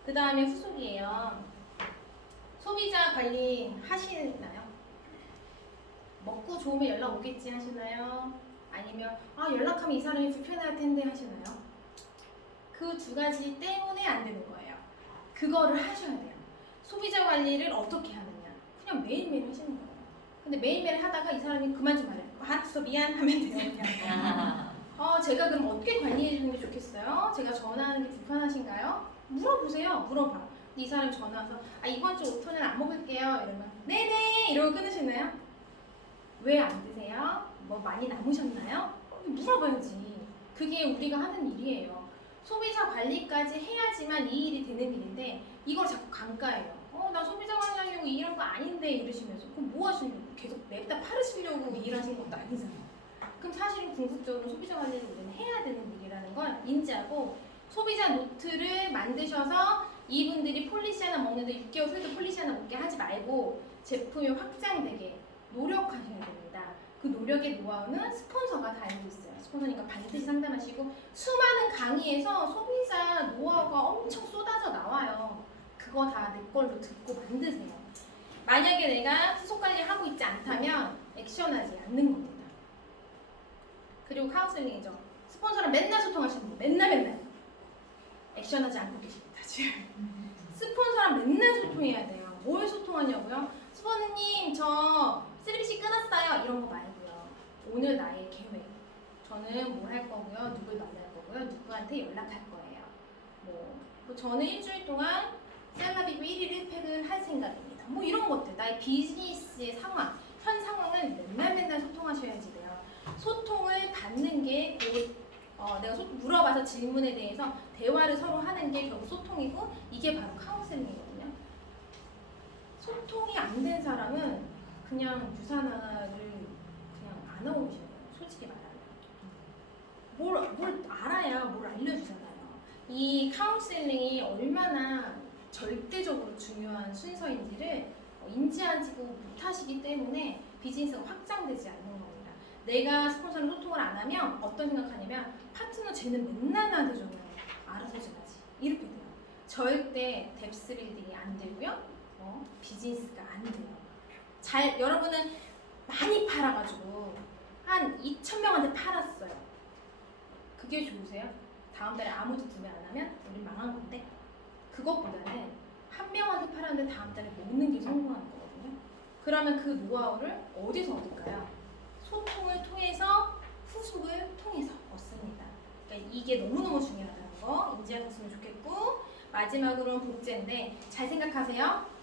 그 다음에 후속이에요. 소비자 관리 하시나요? 먹고 좋으면 연락 오겠지 하시나요? 아니면 연락하면 이 사람이 불편할 텐데 하시나요? 그 두 가지 때문에 안 되는 거예요. 그거를 하셔야 돼요. 소비자 관리를 어떻게 하느냐? 그냥 매일매일 하시는 거예요. 근데 매일매일 하다가 이 사람이 그만 좀 하래요. 알았어 미안 하면 돼요. 그냥. 제가 그럼 어떻게 관리해 주는 게 좋겠어요? 제가 전화하는 게 불편하신가요? 물어보세요. 물어봐. 근데 이 사람이 전화 와서 이번 주 5톤은 안 먹을게요. 이러면 네네 이러고 끊으시나요? 왜 안 드세요? 뭐 많이 남으셨나요? 물어봐야지. 그게 우리가 하는 일이에요. 소비자 관리까지 해야지만 이 일이 되는 일인데 이걸 자꾸 강가해요. 나 소비자 관리하려고 일한 거 아닌데 이러시면서 그럼 뭐 하시려고? 계속 냅다 팔으시려고 일하신 것도 아니잖아요. 그럼 사실은 궁극적으로 소비자 관리를 우리는 해야 되는 일이라는 걸 인지하고 소비자 노트를 만드셔서 이분들이 폴리시 하나 먹는데 6개월 후에도 폴리시 하나 먹게 하지 말고 제품이 확장되게 노력하셔야 됩니다. 그 노력의 노하우는 스폰서가 다 알고 있어요. 스폰서니까 반드시 상담하시고 수많은 강의에서 소비자 노하우가 엄청 쏟아져 나와요. 그거 다 내 걸로 듣고 만드세요. 만약에 내가 수속 관리를 하고 있지 않다면 액션하지 않는 겁니다. 그리고 카운슬링이죠. 스폰서랑 맨날 소통하시는 분, 맨날 액션하지 않고 계십니다. 지금 스폰서랑 맨날 소통해야 돼요. 뭘 소통하냐고요? 스폰서님 저 3BC 끊었어요. 이런 거 말고요. 오늘 나의 계획. 저는 뭘 할 거고요. 누굴 만날 거고요. 누구한테 연락할 거예요. 뭐 저는 일주일 동안 셀럽이고 1일 1팩을 할 생각입니다. 뭐 이런 것들. 나의 비즈니스의 상황, 현 상황을 맨날 소통하셔야지 돼요. 소통을 받는 게 내가 물어봐서 질문에 대해서 대화를 서로 하는 게 결국 소통이고 이게 바로 카운셀링이거든요. 소통이 안 된 사람은 그냥 유산화를 그냥 안 하고 계셔요. 솔직히 말하면. 뭘 알아야 뭘 알려주잖아요. 이 카운셀링이 얼마나 절대적으로 중요한 순서인지를 인지하지 못하시기 때문에 비즈니스가 확장되지 않는 겁니다. 내가 스폰서랑 소통을 안 하면 어떤 생각하냐면 파트너 쟤는 맨날 나한테 전화해. 알아서 전화지. 이렇게 돼요. 절대 뎁스 빌딩이 안 되고요. 비즈니스가 안 돼요. 여러분은 많이 팔아가지고 한 2,000명한테 팔았어요. 그게 좋으세요? 다음 달에 아무도 구매 안 하면 우리 망한 건데 그것보다는 한 명한테 팔았는데 다음 달에 먹는 게 성공하는 거거든요. 그러면 그 노하우를 어디서 얻을까요? 소통을 통해서 후속을 통해서 얻습니다. 그러니까 이게 너무너무 중요하다는 거 인지하셨으면 좋겠고 마지막으로는 복제인데 잘 생각하세요.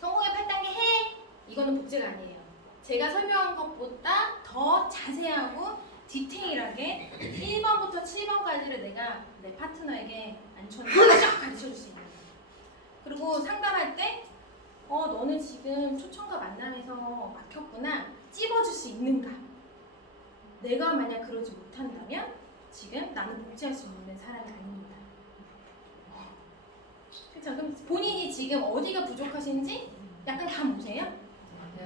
성공의 8단계 해! 이거는 복제가 아니에요. 제가 설명한 것보다 더 자세하고 디테일하게 1번부터 7번까지를 내가 내 파트너에게 안쳐서 쫙 가르쳐줄 수 있는 거예요. 그리고 상담할 때 너는 지금 초청과 만남에서 막혔구나. 찝어줄 수 있는가? 내가 만약 그러지 못한다면 지금 나는 복제할 수 있는 사람이 아닙니다. 그렇죠? 그럼 본인이 지금 어디가 부족하신지 약간 감 오세요?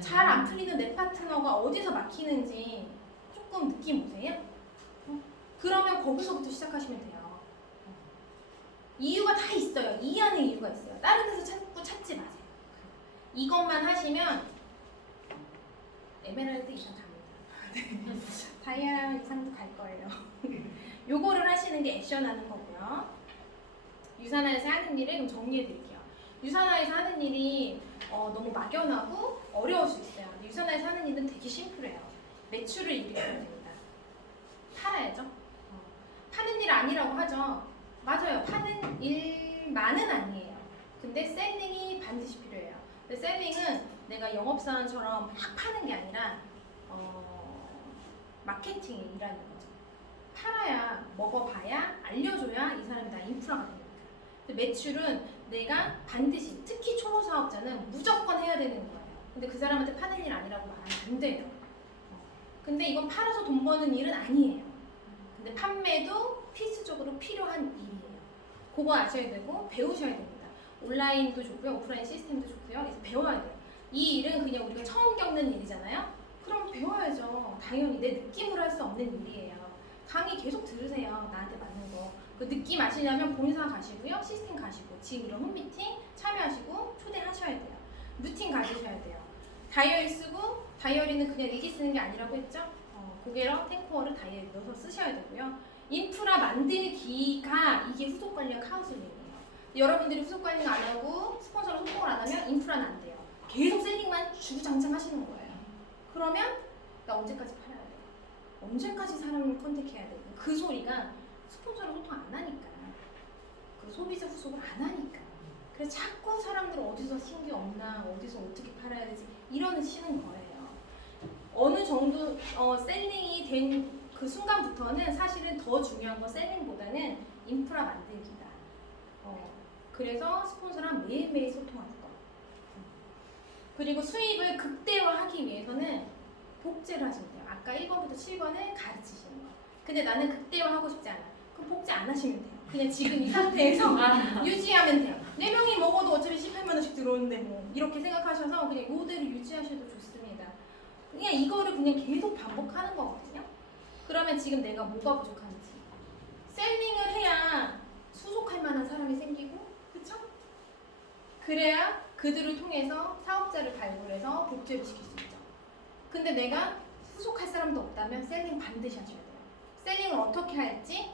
잘 안 풀리는 내 파트너가 어디서 막히는지 조금 느낌 오세요? 그러면 거기서부터 시작하시면 돼요. 이유가 다 있어요. 이 안에 이유가 있어요. 다른 데서 찾지 마세요. 이것만 하시면 에메랄드 이상 갑니다. 다이아 이상도 갈 거예요. 요거를 하시는 게 액션하는 거고요. 유산화에서 하는 일을 그럼 정리해 드릴게요. 유산화에서 하는 일이 너무 막연하고 어려울 수 있어요. 근데 유산화에서 하는 일은 되게 심플해요. 매출을 일으켜야 됩니다. 팔아야죠. 파는 일 아니라고 하죠. 맞아요. 파는 일만은 아니에요. 근데 셀링이 반드시 필요해요. 근데 셀링은 내가 영업사원처럼 막 파는 게 아니라 마케팅에 일하는 거죠. 팔아야, 먹어봐야, 알려줘야 이 사람이 나 인프라가 됩니다. 근데 매출은 내가 반드시, 특히 초보 사업자는 무조건 해야 되는 거예요. 근데 그 사람한테 파는 일 아니라고 말하면 안 돼요. 근데 이건 팔아서 돈 버는 일은 아니에요. 근데 판매도 필수적으로 필요한 일이에요. 그거 아셔야 되고 배우셔야 됩니다. 온라인도 좋고요, 오프라인 시스템도 좋고요. 그래서 배워야 돼요. 이 일은 그냥 우리가 처음 겪는 일이잖아요. 그럼 배워야죠. 당연히 내 느낌으로 할 수 없는 일이에요. 강의 계속 들으세요. 나한테 맞는 거. 그 느낌 아시려면 본사 가시고요, 시스템 가시고 지금 이런 홈미팅 참여하시고 초대하셔야 돼요. 루틴 가지셔야 돼요. 다이어리 쓰고 다이어리는 그냥 일기 쓰는 게 아니라고 했죠? 고개랑 탱코어를 다이어리 넣어서 쓰셔야 되고요. 인프라 만들기가 이게 후속관리와 카운슬링이에요. 여러분들이 후속관리 안 하고 스폰서로 소통을 안 하면 인프라는 안 돼요. 계속 셀링만 주구장창 하시는 거예요. 그러면 나 언제까지 팔아야 돼? 언제까지 사람을 컨택해야 돼? 그 소리가 스폰서로 소통 안 하니까, 그 소비자 후속을 안 하니까. 그래서 자꾸 사람들 어디서 신규 없나, 어디서 어떻게 팔아야 되지 이러시는 거예요. 어느 정도 셀링이 된 그 순간부터는 사실은 더 중요한 건 셀링보다는 인프라 만들기다. 그래서 스폰서랑 매일매일 소통하는 거. 그리고 수익을 극대화하기 위해서는 복제를 하시면 돼요. 아까 1번부터 7번을 가르치시는 거. 근데 나는 극대화하고 싶지 않아. 그럼 복제 안 하시면 돼요. 그냥 지금 이 상태에서 유지하면 돼요. 4명이 먹어도 어차피 18만 원씩 들어오는데 뭐 이렇게 생각하셔서 그냥 이대로 유지하셔도 좋습니다. 그냥 이거를 그냥 계속 반복하는 거거든요. 그러면 지금 내가 뭐가 부족한지 셀링을 해야 수속할 만한 사람이 생기고, 그쵸? 그래야 그들을 통해서 사업자를 발굴해서 복제를 시킬 수 있죠. 근데 내가 후속할 사람도 없다면 셀링 반드시 하셔야 돼요. 셀링을 어떻게 할지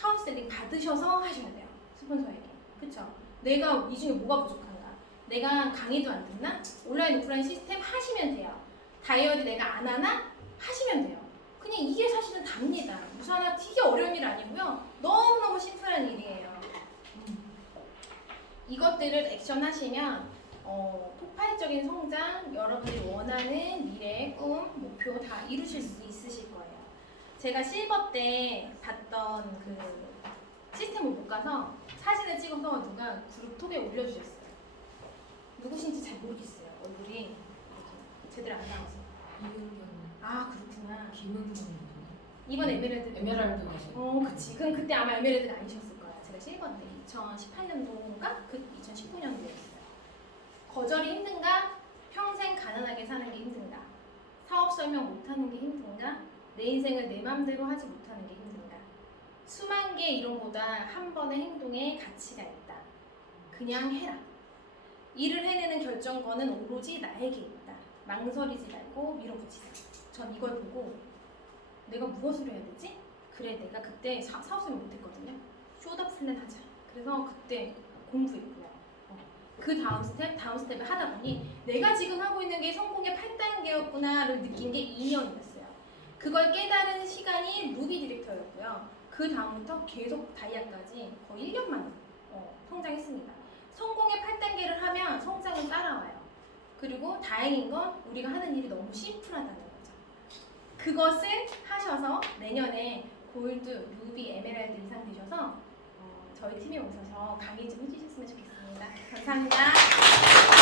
카운셀링 받으셔서 하셔야 돼요. 스폰서에게. 그쵸? 내가 이 중에 뭐가 부족한가? 내가 강의도 안 듣나? 온라인 오프라인 시스템 하시면 돼요. 다이어리 내가 안 하나? 하시면 돼요. 그냥 이게 사실은 답니다. 유산화 되게 어려운 일 아니고요. 너무너무 심플한 일이에요. 이것들을 액션하시면 폭발적인 성장, 여러분이 원하는 미래, 꿈, 목표 다 이루실 수 있으실 거예요. 제가 실버 때 봤던 그 시스템을 못 가서 사진을 찍어서 누가 그룹 톡에 올려주셨어요. 누구신지 잘 모르겠어요. 얼굴이 이렇게 제대로 안 나와서. 이은경, 아 그렇구나. 김은경 이번 에메랄드. 에메랄드 가서. 그치. 그럼 그때 아마 에메랄드가 아니셨을 거야. 제가 실버 때 2018년도인가? 그 2019년도였어요. 거절이 힘든가? 평생 가난하게 사는 게 힘든가? 사업 설명 못하는 게 힘든가? 내 인생을 내 맘대로 하지 못하는 게 힘든가? 수만 개의 이론보다 한 번의 행동에 가치가 있다. 그냥 해라. 일을 해내는 결정권은 오로지 나에게 있다. 망설이지 말고 밀어붙이자. 전 이걸 보고 내가 무엇을 해야 되지? 그래, 내가 그때 사업 설명 못했거든요. 쇼다 플랜 하자. 그래서 그때 공부했고요. 그 다음 스텝을 하다 보니 내가 지금 하고 있는 게 성공의 8단계였구나를 느낀 게 2년이었어요. 그걸 깨달은 시간이 루비 디렉터였고요. 그 다음부터 계속 다이아까지 거의 1년 만에 성장했습니다. 성공의 8단계를 하면 성장은 따라와요. 그리고 다행인 건 우리가 하는 일이 너무 심플하다는 거죠. 그것을 하셔서 내년에 골드, 루비, 에메랄드 이상 되셔서 저희 팀에 오셔서 강의 좀 해주셨으면 좋겠습니다. 감사합니다.